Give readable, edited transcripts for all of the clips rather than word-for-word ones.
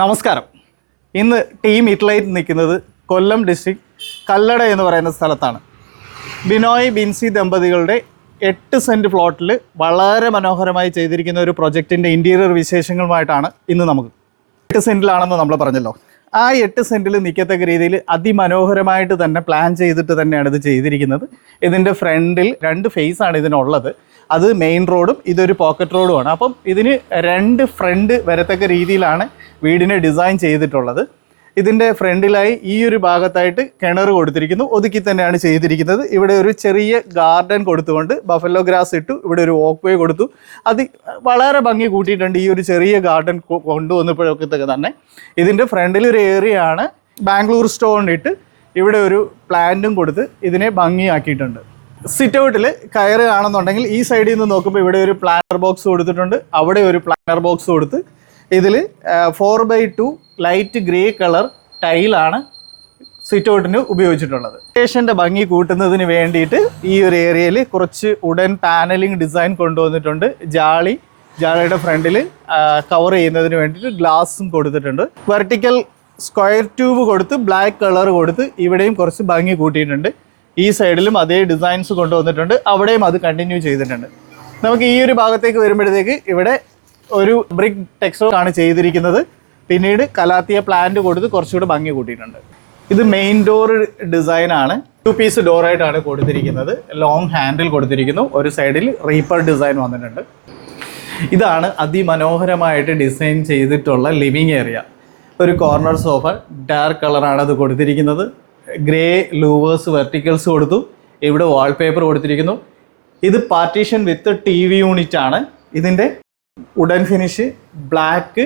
നമസ്കാരം. ഇന്ന് ടീം ഇറ്റ്ലൈറ്റ് നിൽക്കുന്നത് കൊല്ലം ഡിസ്ട്രിക്ട് കല്ലട എന്ന് പറയുന്ന സ്ഥലത്താണ്. ബിനോയ് ബിൻസി ദമ്പതികളുടെ 8 സെൻറ്റ് പ്ലോട്ടിൽ വളരെ മനോഹരമായി ചെയ്തിരിക്കുന്ന ഒരു പ്രൊജക്റ്റിൻ്റെ ഇൻറ്റീരിയർ വിശേഷങ്ങളുമായിട്ടാണ് ഇന്ന് നമുക്ക്. 8 സെൻറ്റിലാണെന്ന് നമ്മൾ പറഞ്ഞല്ലോ. ആ 8 സെൻറ്റിൽ നിൽക്കത്തക്ക രീതിയിൽ അതിമനോഹരമായിട്ട് തന്നെ പ്ലാൻ ചെയ്തിട്ട് തന്നെയാണ് ഇത് ചെയ്തിരിക്കുന്നത്. ഇതിൻ്റെ ഫ്രണ്ടിൽ 2 ഫേസാണ് ഇതിനുള്ളത്. അത് മെയിൻ റോഡും ഇതൊരു പോക്കറ്റ് റോഡുമാണ്. അപ്പം ഇതിന് 2 ഫ്രണ്ട് വരത്തക്ക രീതിയിലാണ് വീടിനെ ഡിസൈൻ ചെയ്തിട്ടുള്ളത്. ഇതിൻ്റെ ഫ്രണ്ടിലായി ഈ ഒരു ഭാഗത്തായിട്ട് കിണർ കൊടുത്തിരിക്കുന്നു. ഒതുക്കി തന്നെയാണ് ചെയ്തിരിക്കുന്നത്. ഇവിടെ ഒരു ചെറിയ ഗാർഡൻ കൊടുത്തുകൊണ്ട് ബഫല്ലോ ഗ്രാസ് ഇട്ടു. ഇവിടെ ഒരു വാക്ക് വേ കൊടുത്തു. അത് വളരെ ഭംഗി കൂട്ടിയിട്ടുണ്ട്. ഈ ഒരു ചെറിയ ഗാർഡൻ കൊണ്ടുവന്നപ്പോഴൊക്കെ തന്നെ ഇതിൻ്റെ ഫ്രണ്ടിൽ ഒരു ഏരിയ ആണ് ബാംഗ്ലൂർ സ്റ്റോൺ ഇട്ട് ഇവിടെ ഒരു പ്ലാന്റും കൊടുത്ത് ഇതിനെ ഭംഗിയാക്കിയിട്ടുണ്ട്. സിറ്റ് ഔട്ടിൽ കയറുകയാണെന്നുണ്ടെങ്കിൽ ഈ സൈഡിൽ നിന്ന് നോക്കുമ്പോൾ ഇവിടെ ഒരു പ്ലാനർ ബോക്സ് കൊടുത്തിട്ടുണ്ട്. അവിടെ ഒരു പ്ലാനർ ബോക്സ് കൊടുത്ത് ഇതിൽ 4x2 ലൈറ്റ് ഗ്രേ കളർ ടൈലാണ് സിറ്റ് ഔട്ടിന് ഉപയോഗിച്ചിട്ടുള്ളത്. സ്റ്റേഷൻ്റെ ഭംഗി കൂട്ടുന്നതിന് വേണ്ടിയിട്ട് ഈ ഒരു ഏരിയയിൽ കുറച്ച് ഉഡൻ പാനലിംഗ് ഡിസൈൻ കൊണ്ടുവന്നിട്ടുണ്ട്. ജാളിയുടെ ഫ്രണ്ടിൽ കവർ ചെയ്യുന്നതിന് വേണ്ടിയിട്ട് ഗ്ലാസും കൊടുത്തിട്ടുണ്ട്. വെർട്ടിക്കൽ സ്ക്വയർ ട്യൂബ് കൊടുത്ത് ബ്ലാക്ക് കളർ കൊടുത്ത് ഇവിടെയും കുറച്ച് ഭംഗി കൂട്ടിയിട്ടുണ്ട്. ഈ സൈഡിലും അതേ ഡിസൈൻസ് കൊണ്ടുവന്നിട്ടുണ്ട്. അവിടെയും അത് കണ്ടിന്യൂ ചെയ്തിട്ടുണ്ട്. നമുക്ക് ഈ ഒരു ഭാഗത്തേക്ക് വരുമ്പോഴത്തേക്ക് ഇവിടെ ഒരു ബ്രിക്ക് ടെക്സ്റ്റർ ആണ് ചെയ്തിരിക്കുന്നത്. പിന്നീട് കലാത്തിയ പ്ലാന്റ് കൊടുത്ത് കുറച്ചുകൂടി ഭംഗി കൂട്ടിയിട്ടുണ്ട്. ഇത് മെയിൻ ഡോർ ഡിസൈനാണ്. 2 പീസ് ഡോറായിട്ടാണ് കൊടുത്തിരിക്കുന്നത്. ലോങ് ഹാൻഡിൽ കൊടുത്തിരിക്കുന്നു. ഒരു സൈഡിൽ റീപ്പർ ഡിസൈൻ വന്നിട്ടുണ്ട്. ഇതാണ് അതിമനോഹരമായിട്ട് ഡിസൈൻ ചെയ്തിട്ടുള്ള ലിവിങ് ഏരിയ. ഒരു കോർണർ സോഫ ഡാർക്ക് കളറാണ് അത് കൊടുത്തിരിക്കുന്നത്. ഗ്രേ ലൂവേഴ്സ് വെർട്ടിക്കൽസ് കൊടുത്തു. ഇവിടെ വാൾപേപ്പർ കൊടുത്തിരിക്കുന്നു. ഇത് പാർട്ടീഷൻ വിത്ത് TV യൂണിറ്റ് ആണ്. ഇതിൻ്റെ വുഡൻ ഫിനിഷ്, ബ്ലാക്ക്,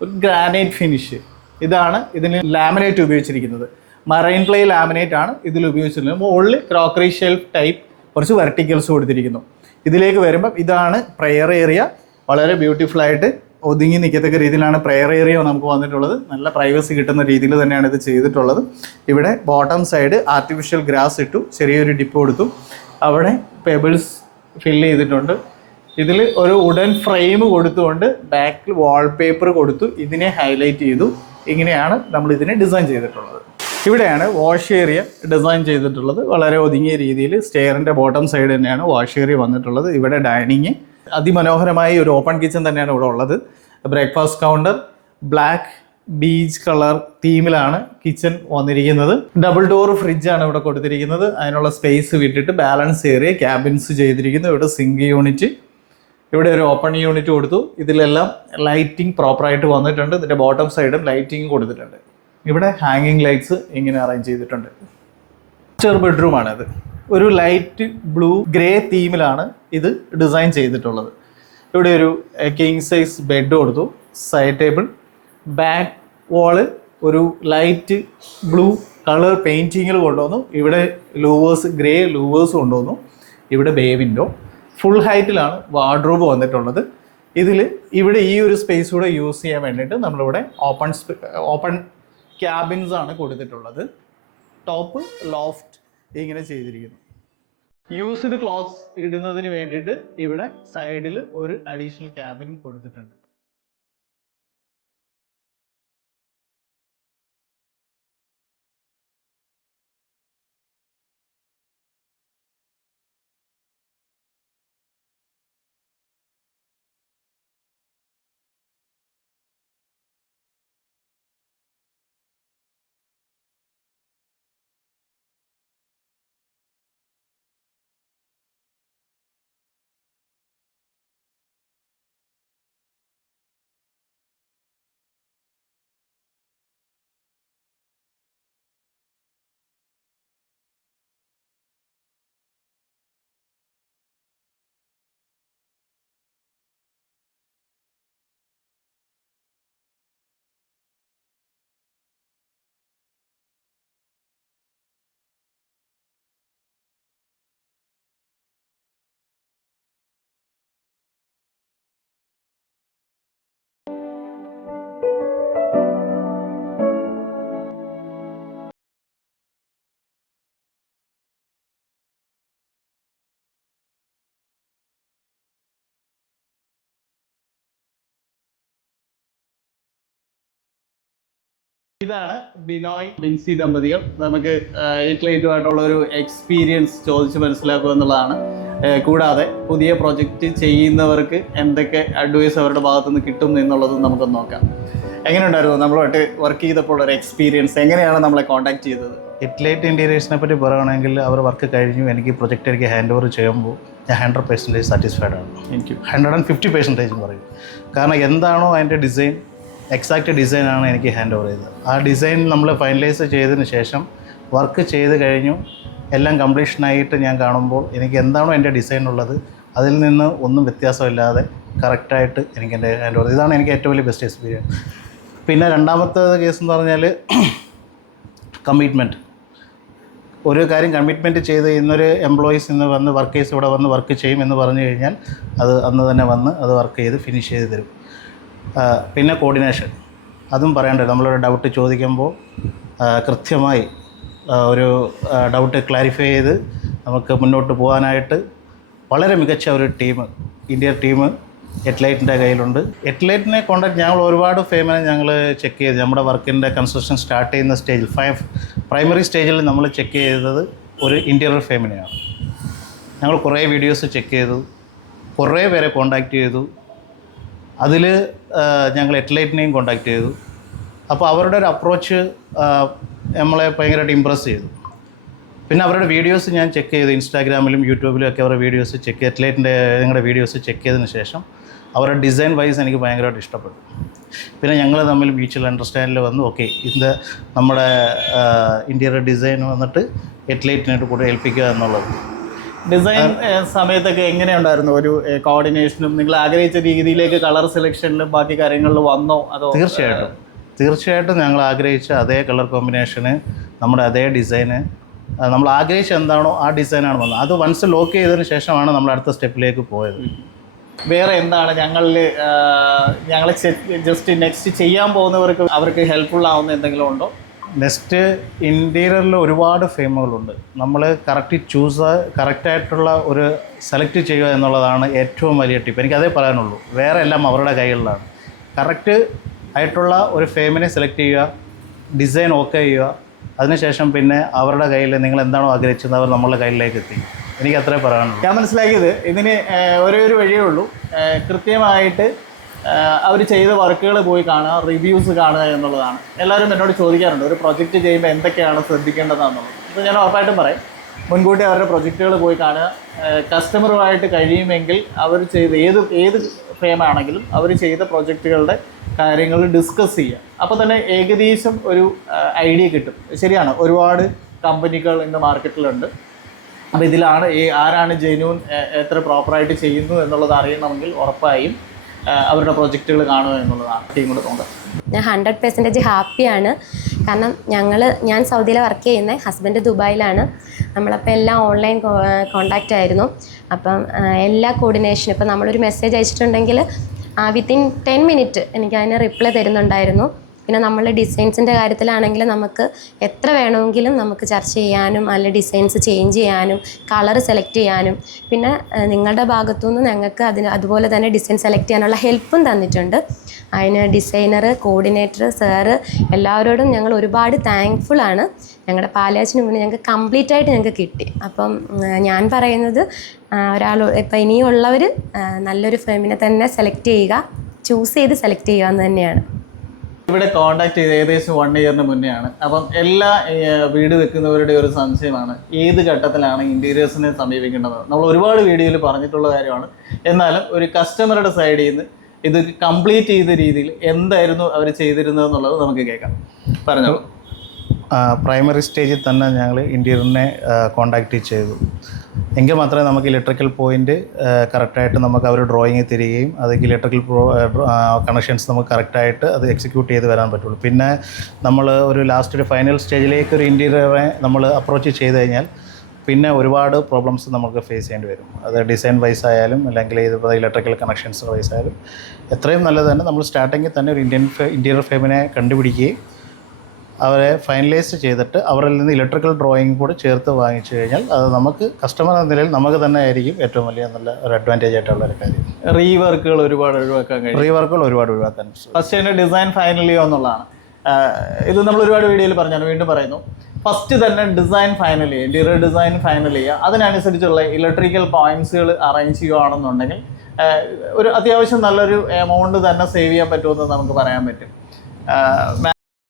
ഒരു ഗ്രാനൈറ്റ് ഫിനിഷ്. ഇതാണ് ഇതിന് ലാമിനേറ്റ് ഉപയോഗിച്ചിരിക്കുന്നത്. മറൈൻ പ്ലേ ലാമിനേറ്റ് ആണ് ഇതിൽ ഉപയോഗിച്ചിരിക്കുന്നത്. മുകളിൽ ക്രോക്കറി ഷെൽഫ് ടൈപ്പ് കുറച്ച് വെർട്ടിക്കൽസ് കൊടുത്തിരിക്കുന്നു. ഇതിലേക്ക് വരുമ്പം ഇതാണ് പ്രെയർ ഏരിയ. വളരെ ബ്യൂട്ടിഫുള്ളായിട്ട് ഒതുങ്ങി നിൽക്കത്തക്ക രീതിയിലാണ് പ്രെയർ ഏരിയ നമുക്ക് വന്നിട്ടുള്ളത്. നല്ല പ്രൈവസി കിട്ടുന്ന രീതിയിൽ തന്നെയാണ് ഇത് ചെയ്തിട്ടുള്ളത്. ഇവിടെ ബോട്ടം സൈഡ് ആർട്ടിഫിഷ്യൽ ഗ്രാസ് ഇട്ടു. ചെറിയൊരു ഡിപ്പ് കൊടുത്തു. അവിടെ പെബിൾസ് ഫില്ല് ചെയ്തിട്ടുണ്ട്. ഇതിൽ ഒരു വുഡൻ ഫ്രെയിം കൊടുത്തുകൊണ്ട് ബാക്കിൽ വാൾപേപ്പർ കൊടുത്തു ഇതിനെ ഹൈലൈറ്റ് ചെയ്തു. ഇങ്ങനെയാണ് നമ്മൾ ഇതിനെ ഡിസൈൻ ചെയ്തിട്ടുള്ളത്. ഇവിടെയാണ് വാഷ് ഏരിയ ഡിസൈൻ ചെയ്തിട്ടുള്ളത്. വളരെ ഒതുങ്ങിയ രീതിയിൽ സ്റ്റെയറിൻ്റെ ബോട്ടം സൈഡ് തന്നെയാണ് വാഷ് ഏരിയ വന്നിട്ടുള്ളത്. ഇവിടെ ഡൈനിങ് അതിമനോഹരമായി ഒരു ഓപ്പൺ കിച്ചൺ തന്നെയാണ് ഇവിടെ ഉള്ളത്. Breakfast counter black beach colour തീമിലാണ് കിച്ചൺ വന്നിരിക്കുന്നത്. ഡബിൾ ഡോർ ഫ്രിഡ്ജാണ് ഇവിടെ കൊടുത്തിരിക്കുന്നത്. അതിനുള്ള സ്പേസ് വിട്ടിട്ട് ബാലൻസ് ഏരിയ ക്യാബിൻസ് ചെയ്തിരിക്കുന്നു. ഇവിടെ സിങ്ക് യൂണിറ്റ്, ഇവിടെ ഒരു ഓപ്പൺ യൂണിറ്റ് കൊടുത്തു. ഇതിലെല്ലാം ലൈറ്റിംഗ് പ്രോപ്പറായിട്ട് വന്നിട്ടുണ്ട്. ഇതിൻ്റെ ബോട്ടം സൈഡും ലൈറ്റിംഗ് കൊടുത്തിട്ടുണ്ട്. ഇവിടെ ഹാങ്ങിങ് ലൈറ്റ്സ് ഇങ്ങനെ അറേഞ്ച് ചെയ്തിട്ടുണ്ട്. മാസ്റ്റർ ബെഡ്റൂമാണിത്. ഒരു ലൈറ്റ് ബ്ലൂ ഗ്രേ തീമിലാണ് ഇത് ഡിസൈൻ ചെയ്തിട്ടുള്ളത്. ഇവിടെ ഒരു കിങ് സൈസ് ബെഡ് കൊടുത്തു. സൈഡ് ടേബിൾ, ബാക്ക് വാള് ഒരു ലൈറ്റ് ബ്ലൂ കളർ പെയിൻറ്റിങ്ങിൽ കൊണ്ടുവന്നു. ഇവിടെ ലൂവേഴ്സ് ഗ്രേ ലൂവേഴ്സ് കൊണ്ടുവന്നു. ഇവിടെ ബേ വിൻഡോ. ഫുൾ ഹൈറ്റിലാണ് വാർഡ്രോബ് വന്നിട്ടുള്ളത്. ഇവിടെ ഈ ഒരു സ്പേസ് കൂടെ യൂസ് ചെയ്യാൻ വേണ്ടിയിട്ട് നമ്മളിവിടെ ഓപ്പൺ ക്യാബിൻസ് ആണ് കൊടുത്തിട്ടുള്ളത്. ടോപ്പ് ലോഫ്റ്റ് ഇങ്ങനെ ചെയ്തിരിക്കുന്നു. യൂസ്ഡ് ക്ലോത്ത്സ് ഇടുന്നതിന് വേണ്ടിയിട്ട് ഇവിടെ സൈഡിൽ ഒരു അഡീഷണൽ ക്യാബിൻ കൊടുത്തിട്ടുണ്ട്. ഇതാണ് ബിനോയ് ബിൻസി ദമ്പതികൾ. നമുക്ക് ഇറ്റ്ലൈറ്റുമായിട്ടുള്ള ഒരു എക്സ്പീരിയൻസ് ചോദിച്ച് മനസ്സിലാക്കുക എന്നുള്ളതാണ്. കൂടാതെ പുതിയ പ്രൊജക്റ്റ് ചെയ്യുന്നവർക്ക് എന്തൊക്കെ അഡ്വൈസ് അവരുടെ ഭാഗത്തു നിന്ന് കിട്ടും എന്നുള്ളതും നമുക്കൊന്ന് നോക്കാം. എങ്ങനെയുണ്ടായിരുന്നു നമ്മളുമായിട്ട് വർക്ക് ചെയ്തപ്പോൾ ഒരു എക്സ്പീരിയൻസ്? എങ്ങനെയാണ് നമ്മളെ കോൺടാക്ട് ചെയ്തത്? ഇറ്റ്ലൈറ്റ് ഇൻറ്റീരിയേഴ്സിനെ പറ്റി പറയുകയാണെങ്കിൽ അവർ വർക്ക് കഴിഞ്ഞു എനിക്ക് പ്രൊജക്റ്റ് എനിക്ക് ഹാൻഡ് ഓവർ ചെയ്യുമ്പോൾ ഞാൻ 100% സാറ്റിസ്ഫൈഡ് ആണ്. എനിക്ക് 150% പറയും. കാരണം എന്താണോ അതിൻ്റെ ഡിസൈൻ, എക്സാക്റ്റ് ഡിസൈനാണ് എനിക്ക് ഹാൻഡ് ഓവർ ചെയ്തത്. ആ ഡിസൈൻ നമ്മൾ ഫൈനലൈസ് ചെയ്തതിന് ശേഷം വർക്ക് ചെയ്ത് കഴിഞ്ഞു എല്ലാം കംപ്ലീഷനായിട്ട് ഞാൻ കാണുമ്പോൾ എനിക്ക് എന്താണോ എൻ്റെ ഡിസൈൻ ഉള്ളത് അതിൽ നിന്ന് ഒന്നും വ്യത്യാസമില്ലാതെ കറക്റ്റായിട്ട് എനിക്ക് എൻ്റെ ഹാൻഡ് ഓവർ. ഇതാണ് എനിക്ക് ഏറ്റവും വലിയ ബെസ്റ്റ് എക്സ്പീരിയൻസ്. പിന്നെ രണ്ടാമത്തെ കേസ് എന്ന് പറഞ്ഞാൽ കമ്മിറ്റ്മെൻറ്റ്. ഒരു കാര്യം കമ്മിറ്റ്മെൻറ്റ് ചെയ്ത് ഇന്നൊരു എംപ്ലോയീസ് ഇന്ന് വന്ന് വർക്കേഴ്സ് ഇവിടെ വന്ന് വർക്ക് ചെയ്യും എന്ന് പറഞ്ഞു കഴിഞ്ഞാൽ അത് അന്ന് തന്നെ വന്ന് അത് വർക്ക് ചെയ്ത് ഫിനിഷ് ചെയ്ത് തരും. പിന്നെ കോർഡിനേഷൻ, അതും പറയേണ്ടത്. നമ്മളൊരു ഡൗട്ട് ചോദിക്കുമ്പോൾ കൃത്യമായി ഒരു ഡൗട്ട് ക്ലാരിഫൈ ചെയ്ത് നമുക്ക് മുന്നോട്ട് പോകാനായിട്ട് വളരെ മികച്ച ഒരു ടീം, ഇന്ത്യൻ ടീം ഇറ്റ്ലൈറ്റിൻ്റെ കയ്യിലുണ്ട്. ഇറ്റ്ലൈറ്റിനെ കോൺടാക്ട് ഞങ്ങൾ ഒരുപാട് ഫേമിനെ ഞങ്ങൾ ചെക്ക് ചെയ്ത് നമ്മുടെ വർക്കിൻ്റെ കൺസ്ട്രക്ഷൻ സ്റ്റാർട്ട് ചെയ്യുന്ന സ്റ്റേജിൽ പ്രൈമറി സ്റ്റേജിൽ നമ്മൾ ചെക്ക് ചെയ്തത് ഒരു ഇൻറ്റീരിയർ ഫേമിനെയാണ്. ഞങ്ങൾ കുറേ വീഡിയോസ് ചെക്ക് ചെയ്തു, കുറേ പേരെ കോൺടാക്റ്റ് ചെയ്തു. അതിൽ ഞങ്ങൾ ഇറ്റ്ലൈറ്റിനെയും കോൺടാക്റ്റ് ചെയ്തു. അപ്പോൾ അവരുടെ ഒരു അപ്രോച്ച് നമ്മളെ ഭയങ്കരമായിട്ട് ഇമ്പ്രസ് ചെയ്തു. പിന്നെ അവരുടെ വീഡിയോസ് ഞാൻ ചെക്ക് ചെയ്തു, ഇൻസ്റ്റാഗ്രാമിലും യൂട്യൂബിലും ഒക്കെ അവരുടെ വീഡിയോസ് ചെക്ക് ചെയ്ത് ഇറ്റ്ലൈറ്റിൻ്റെ നിങ്ങളുടെ വീഡിയോസ് ചെക്ക് ചെയ്തതിന് ശേഷം അവരുടെ ഡിസൈൻ വൈസ് എനിക്ക് ഭയങ്കരമായിട്ട് ഇഷ്ടപ്പെട്ടു. പിന്നെ ഞങ്ങൾ തമ്മിൽ മ്യൂച്വൽ അണ്ടർസ്റ്റാൻഡിൽ വന്നു. ഓക്കെ, ഇത് നമ്മുടെ ഇൻറ്റീരിയർ ഡിസൈൻ വന്നിട്ട് ഇറ്റ്ലൈറ്റിനായിട്ട് കൂടെ ഏൽപ്പിക്കുക എന്നുള്ളത്. ഡിസൈൻ സമയത്തൊക്കെ എങ്ങനെയുണ്ടായിരുന്നു ഒരു കോർഡിനേഷനും? നിങ്ങൾ ആഗ്രഹിച്ച രീതിയിലേക്ക് കളർ സെലക്ഷനിലും ബാക്കി കാര്യങ്ങളിലും വന്നോ? അതോ? തീർച്ചയായിട്ടും ഞങ്ങൾ ആഗ്രഹിച്ച അതേ കളർ കോമ്പിനേഷന്, നമ്മുടെ അതേ ഡിസൈന്, നമ്മൾ ആഗ്രഹിച്ച എന്താണോ ആ ഡിസൈനാണ് വന്നത്. അത് വൺസ് ലോക്ക് ചെയ്തതിന് ശേഷമാണ് നമ്മൾ അടുത്ത സ്റ്റെപ്പിലേക്ക് പോയത്. വേറെ എന്താണ് ഞങ്ങൾ ജസ്റ്റ് നെക്സ്റ്റ് ചെയ്യാൻ പോകുന്നവർക്ക് അവർക്ക് ഹെൽപ്ഫുൾ ആവുന്ന എന്തെങ്കിലും ഉണ്ടോ? നെക്സ്റ്റ് ഇൻറ്റീരിയറിൽ ഒരുപാട് ഫേമുകളുണ്ട്. നമ്മൾ കറക്റ്റായിട്ടുള്ള ഒരു സെലക്ട് ചെയ്യുക എന്നുള്ളതാണ് ഏറ്റവും വലിയ ടിപ്പ്. എനിക്കതേ പറയാനുള്ളൂ. വേറെ എല്ലാം അവരുടെ കയ്യിലാണ്. കറക്റ്റ് ആയിട്ടുള്ള ഒരു ഫേമിനെ സെലക്ട് ചെയ്യുക, ഡിസൈൻ ഓക്കെ ചെയ്യുക, അതിനുശേഷം പിന്നെ അവരുടെ കയ്യിൽ നിങ്ങൾ എന്താണോ ആഗ്രഹിച്ചത് അവർ നമ്മളുടെ കയ്യിലേക്ക് എത്തി. എനിക്ക് അത്രേ പറയാനുള്ളൂ. ഞാൻ മനസ്സിലാക്കിയത് ഇതിന് ഒരേ ഒരു വഴിയേ ഉള്ളൂ. കൃത്യമായിട്ട് അവർ ചെയ്ത വർക്കുകൾ പോയി കാണുക, റിവ്യൂസ് കാണുക എന്നുള്ളതാണ്. എല്ലാവരും എന്നോട് ചോദിക്കാറുണ്ട് ഒരു പ്രൊജക്റ്റ് ചെയ്യുമ്പോൾ എന്തൊക്കെയാണ് ശ്രദ്ധിക്കേണ്ടതെന്നുള്ളത്. അപ്പോൾ ഞാൻ ഉറപ്പായിട്ടും പറയും, മുൻകൂട്ടി അവരുടെ പ്രൊജക്റ്റുകൾ പോയി കാണുക. കസ്റ്റമറുമായിട്ട് കഴിയുമെങ്കിൽ അവർ ചെയ്ത് ഏത് ഫേമാണെങ്കിലും അവർ ചെയ്ത പ്രൊജക്റ്റുകളുടെ കാര്യങ്ങൾ ഡിസ്കസ് ചെയ്യുക. അപ്പോൾ തന്നെ ഏകദേശം ഒരു ഐഡിയ കിട്ടും. ശരിയാണ്, ഒരുപാട് കമ്പനികൾ ഇന്ന് മാർക്കറ്റിലുണ്ട്. അപ്പോൾ ഇതിലാണ് ആരാണ് ജെന്യൂൻ, എത്ര പ്രോപ്പറായിട്ട് ചെയ്യുന്നു എന്നുള്ളത് അറിയണമെങ്കിൽ ഉറപ്പായും അവരുടെ പ്രൊജക്റ്റുകൾ കാണുക എന്നുള്ളതാണ് ടീമിൻ്റെ തോന്നുന്നത്. ഞാൻ 100% ഹാപ്പിയാണ്. കാരണം ഞാൻ സൗദിയിൽ വർക്ക് ചെയ്യുന്നത്, ഹസ്ബൻഡ് ദുബായിലാണ്. നമ്മളപ്പോൾ എല്ലാം ഓൺലൈൻ കോണ്ടാക്റ്റ് ആയിരുന്നു. അപ്പം എല്ലാ കോർഡിനേഷനും ഇപ്പം നമ്മളൊരു മെസ്സേജ് അയച്ചിട്ടുണ്ടെങ്കിൽ വിത്തിൻ 10 മിനിറ്റ് എനിക്ക് അതിന് റിപ്ലൈ തരുന്നുണ്ടായിരുന്നു. പിന്നെ നമ്മൾ ഡിസൈൻസിൻ്റെ കാര്യത്തിലാണെങ്കിൽ നമുക്ക് എത്ര വേണമെങ്കിലും നമുക്ക് ചർച്ച ചെയ്യാനും അല്ല ഡിസൈൻസ് ചേഞ്ച് ചെയ്യാനും കളർ സെലക്ട് ചെയ്യാനും പിന്നെ നിങ്ങളുടെ ഭാഗത്തുനിന്ന് ഞങ്ങൾക്ക് അതുപോലെ തന്നെ ഡിസൈൻ സെലക്ട് ചെയ്യാനുള്ള ഹെൽപ്പും തന്നിട്ടുണ്ട്. അതിന് ഡിസൈനർ, കോർഡിനേറ്റർ, സാറ് എല്ലാവരോടും ഞങ്ങൾ ഒരുപാട് താങ്ക്ഫുള്ളാണ്. ഞങ്ങളുടെ പാലാച്ചിന് മുന്നേ ഞങ്ങൾക്ക് കംപ്ലീറ്റ് ആയിട്ട് ഞങ്ങൾക്ക് കിട്ടി. അപ്പം ഞാൻ പറയുന്നത് ഇപ്പം ഇനിയുള്ളവർ നല്ലൊരു ഫേമിനെ തന്നെ സെലക്ട് ചെയ്യുക, ചൂസ് ചെയ്ത് സെലക്ട് ചെയ്യുക എന്ന് തന്നെയാണ്. ഇവിടെ കോണ്ടാക്ട് ചെയ്ത് ഏകദേശം 1 ഇയറിന് മുന്നെയാണ്. അപ്പം എല്ലാ വീട് വെക്കുന്നവരുടെ ഒരു സംശയമാണ് ഏത് ഘട്ടത്തിലാണ് ഇൻറ്റീരിയേഴ്സിനെ സമീപിക്കേണ്ടത്. നമ്മൾ ഒരുപാട് വീഡിയോയിൽ പറഞ്ഞിട്ടുള്ള കാര്യമാണ്. എന്നാലും ഒരു കസ്റ്റമറുടെ സൈഡിൽ നിന്ന് ഇത് കംപ്ലീറ്റ് ചെയ്ത രീതിയിൽ എന്തായിരുന്നു അവർ ചെയ്തിരുന്നത് എന്നുള്ളത് നമുക്ക് കേൾക്കാം. പറഞ്ഞോളൂ. പ്രൈമറി സ്റ്റേജിൽ തന്നെ ഞങ്ങൾ ഇൻറ്റീരിയറിനെ കോണ്ടാക്റ്റ് ചെയ്തു. എങ്കിൽ മാത്രമേ നമുക്ക് ഇലക്ട്രിക്കൽ പോയിൻറ്റ് കറക്റ്റായിട്ട് നമുക്ക് അവർ ഡ്രോയിങ് തരികയും അത് ഇലക്ട്രിക്കൽ കണക്ഷൻസ് നമുക്ക് കറക്റ്റായിട്ട് അത് എക്സിക്യൂട്ട് ചെയ്ത് വരാൻ പറ്റുള്ളൂ. പിന്നെ നമ്മൾ ഒരു ഫൈനൽ സ്റ്റേജിലേക്ക് ഒരു ഇൻറ്റീരിയറെ നമ്മൾ അപ്രോച്ച് ചെയ്ത് കഴിഞ്ഞാൽ പിന്നെ ഒരുപാട് പ്രോബ്ലംസ് നമുക്ക് ഫേസ് ചെയ്യേണ്ടി വരും. അത് ഡിസൈൻ വൈസ് ആയാലും അല്ലെങ്കിൽ ഇതുപോലെ ഇലക്ട്രിക്കൽ കണക്ഷൻസ് വൈസ് ആയാലും എത്രയും നല്ലത് തന്നെ നമ്മൾ സ്റ്റാർട്ടിങ്ങിൽ തന്നെ ഒരു ഇൻറ്റീരിയർ ഫേമിനെ കണ്ടുപിടിക്കുകയും അവരെ ഫൈനലൈസ് ചെയ്തിട്ട് അവരിൽ നിന്ന് ഇലക്ട്രിക്കൽ ഡ്രോയിങ് കൂടെ ചേർത്ത് വാങ്ങിച്ചു കഴിഞ്ഞാൽ അത് നമുക്ക് കസ്റ്റമർ എന്ന നിലയിൽ നമുക്ക് തന്നെ ആയിരിക്കും ഏറ്റവും വലിയ നല്ല ഒരു അഡ്വാൻറ്റേജ് ആയിട്ടുള്ള ഒരു കാര്യം. റീവർക്കുകൾ ഒരുപാട് ഒഴിവാക്കാൻ കഴിയും. റീവർക്കുകൾ ഒരുപാട് ഒഴിവാക്കാൻ ഫസ്റ്റ് അതിൻ്റെ ഡിസൈൻ ഫൈനൽ ചെയ്യുക എന്നുള്ളതാണ്. ഇത് നമ്മൾ ഒരുപാട് വീഡിയോയിൽ പറഞ്ഞാണ്, വീണ്ടും പറയുന്നു. ഫസ്റ്റ് തന്നെ ഡിസൈൻ ഫൈനൽ ചെയ്യുക, ഇൻറ്റീരിയർ ഡിസൈൻ ഫൈനൽ ചെയ്യുക. അതിനനുസരിച്ചുള്ള ഇലക്ട്രിക്കൽ പോയിൻറ്റ്സുകൾ അറേഞ്ച് ചെയ്യുകയാണെന്നുണ്ടെങ്കിൽ ഒരു അത്യാവശ്യം നല്ലൊരു എമൗണ്ട് തന്നെ സേവ് ചെയ്യാൻ പറ്റുമെന്ന് നമുക്ക് പറയാൻ പറ്റും.